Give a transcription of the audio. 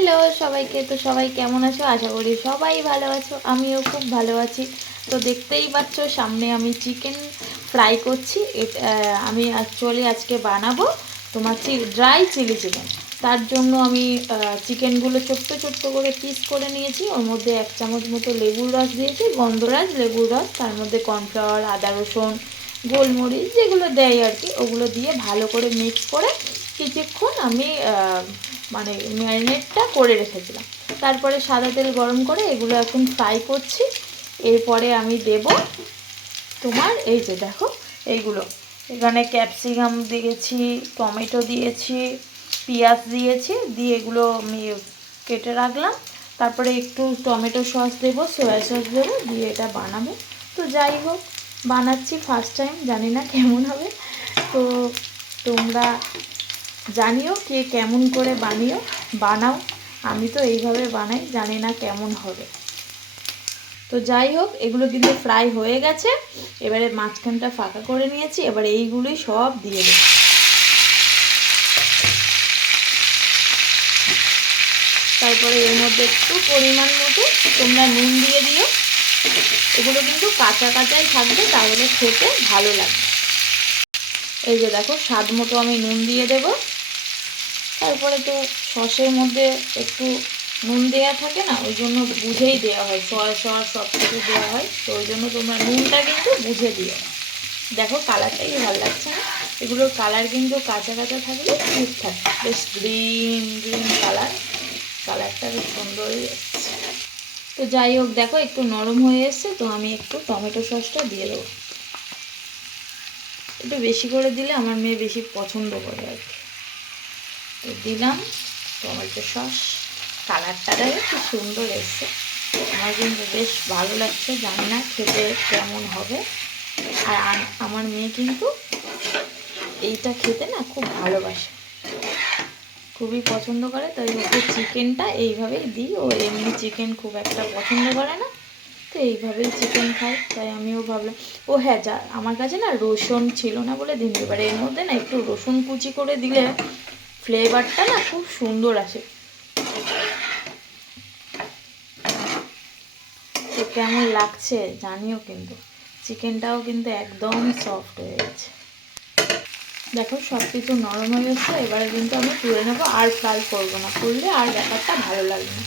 Hello সবাইকে। তো সবাই কেমন আছো? আশা করি সবাই ভালো আছো, আমিও খুব ভালো আছি। তো দেখতেই পাচ্ছ সামনে আমি চিকেন ফ্রাই করছি। আমি অ্যাকচুয়ালি আজকে বানাবো তোমার ড্রাই চিলি চিকেন। তার জন্য আমি চিকেনগুলো ছোট্ট ছোট্ট করে পিস করে নিয়েছি। ওর মধ্যে 1 চামচ মতো লেবুর রস দিয়েছি, গন্ধরাজ লেবুর রস। তার মধ্যে কর্নফ্লাওয়ার, আদা রসুন, গোলমরিচ যেগুলো দেয় আর কি, ওগুলো দিয়ে ভালো করে মিক্স করে কিছুক্ষণ আমি মানে ম্যারিনেটটা করে রেখেছিলাম। তারপরে সাদা তেল গরম করে এগুলো এখন ফ্রাই করছি। এরপরে আমি দেব তোমার এই যে দেখো এইগুলো, এখানে ক্যাপসিকাম দিয়েছি, টমেটো দিয়েছি, পেঁয়াজ দিয়েছি, দিয়ে এগুলো আমি কেটে রাখলাম। তারপরে একটু টমেটো সস দেবো, সয়া সস দেবো, দিয়ে এটা বানাবো। তো যাই হোক, বানাচ্ছি ফার্স্ট টাইম, জানি না কেমন হবে। তো তোমরা জানিও কে কেমন করে বানাও। আমি তো এইভাবে বানাই, জানি না কেমন হবে। তো যাই হোক, এগুলো কিন্তু ফ্রাই হয়ে গেছে। এবারে মাঝখানটা ফাঁকা করে নিয়েছি, এবার এইগুলোই সব দিয়ে দেবো। তারপরে এর মধ্যে একটু পরিমাণ মতো তোমরা নুন দিয়ে দিও। এগুলো কিন্তু কাঁচা কাঁচাই থাকবে, তাহলে খেতে ভালো লাগবে। এই যে দেখো, স্বাদ মতো আমি নুন দিয়ে দেব। তারপরে তো সসের মধ্যে একটু নুন দেওয়া থাকে না, ওই জন্য বুঝেই দেওয়া হয়, সয়া সস সব কিছু দেওয়া হয়, তো ওই জন্য তোমরা নুনটা কিন্তু বুঝে দিও। দেখো কালারটাই ভালো লাগছে না, এগুলোর কালার কিন্তু কাঁচা কাঁচা থাকলে ঠিক থাকে, বেশ গ্রিন গ্রিন কালারটা বেশ সুন্দরই এসছে। তো যাই হোক, দেখো একটু নরম হয়ে এসছে, তো আমি একটু টমেটো সসটা দিয়ে দেবো। একটু বেশি করে দিলে আমার মেয়ে বেশি পছন্দ করে আর কি। তো দিলাম টমেটো সস, কালারটা খুব সুন্দর এসছে, আমার কিন্তু বেশ ভালো লাগছে। জানি না খেতে কেমন হবে। আর আমার মেয়ে কিন্তু এইটা খেতে না খুব ভালোবাসে, খুবই পছন্দ করে। তাই ওকে চিকেনটা এইভাবেই দিই, ও এমনি চিকেন খুব একটা পছন্দ করে না, তো এইভাবেই চিকেন খাই। তাই আমিও ভাবলাম। ও হ্যাঁ, যা আমার কাছে না রসুন ছিল না বলে দিতে পারে, এর মধ্যে না একটু রসুন কুচি করে দিলে ফ্লেভারটা না খুব সুন্দর আসে। তো কেমন লাগছে জানিও কিন্তু, চিকেনটাও কিন্তু একদম সফট হয়ে গেছে। দেখো সব কিছু নরম হয়ে গেছে, এবারে কিন্তু আমি তুলে নেবো, আর ফ্রাই করবো না, করলে আর ব্যাপারটা ভালো লাগবে না।